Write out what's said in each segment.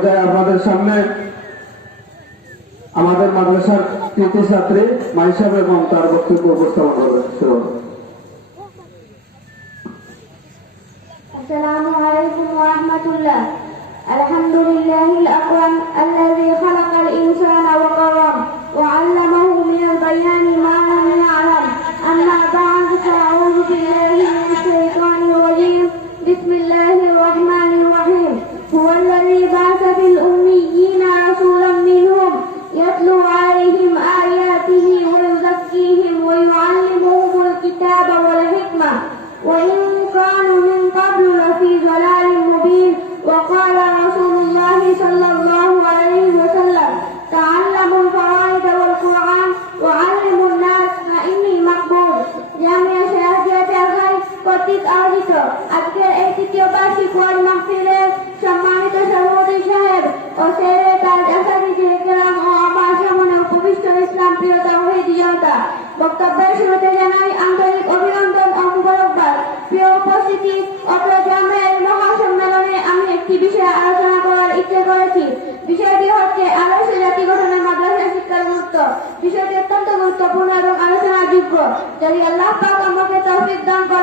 পর্যায়ে আপনাদের সামনে আমাদের মাদ্রাসার কৃতি ছাত্রী মাইসাব এবং তার বক্তব্য উপস্থাপন করবেন। শুরু আসসালামু আলাইকুম ওয়া রাহমাতুল্লাহ। আলহামদুলিল্লাহিল আকরাম আল্লাযী খালাকাল ইনসানা কর্তৃক আয়োজিত আজকের এই তৃতীয় বার্ষিক ওয়াল মাহফিলের সম্মানিত সভাপতি সাহেব, ও সেরে তাজ আসাদি কেরাম ও আমার সামনে উপবিষ্ট ইসলাম প্রিয়তা ওহিদি জনতা বক্তব্যের শুরুতে জানাই আন্তরিক অভিনন্দন ও মুবারকবাদ। প্রিয় উপস্থিতি অত্র মহাসম্মেলনে আমি একটি বিষয়ে আলোচনা করার ইচ্ছে করেছি। বিষয়টি হচ্ছে আদর্শ জাতি গঠনের মাদ্রাসা শিক্ষার গুরুত্ব। বিষয়টি অত্যন্ত গুরুত্বপূর্ণ এবং আলোচনাযোগ্য। যদি আল্লাহ পাক আমাকে তৌফিক দান করেন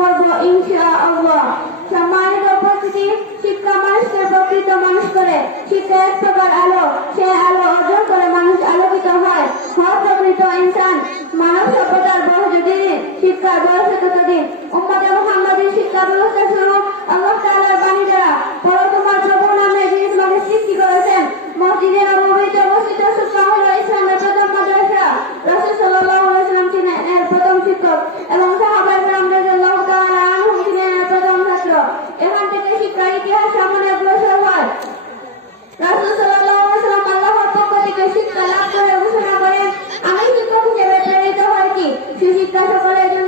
করব ইনশাআল্লাহ। সম্মানিত উপস্থিতি, শিক্ষা মানুষকে প্রকৃত মানুষ করে শিক্ষা এক প্রকার আলো, সে আলো অর্জন করে মানুষ আলোকিত হয়। হওয়া ইনসান, মানব সভ্যতার বয়স শিক্ষা শিক্ষার বয়স ততদিন উম্মতে মুহাম্মাদের শিক্ষা ব্যবস্থা শুরু আল্লাহ তালার বাণী দ্বারা সকলের জন্য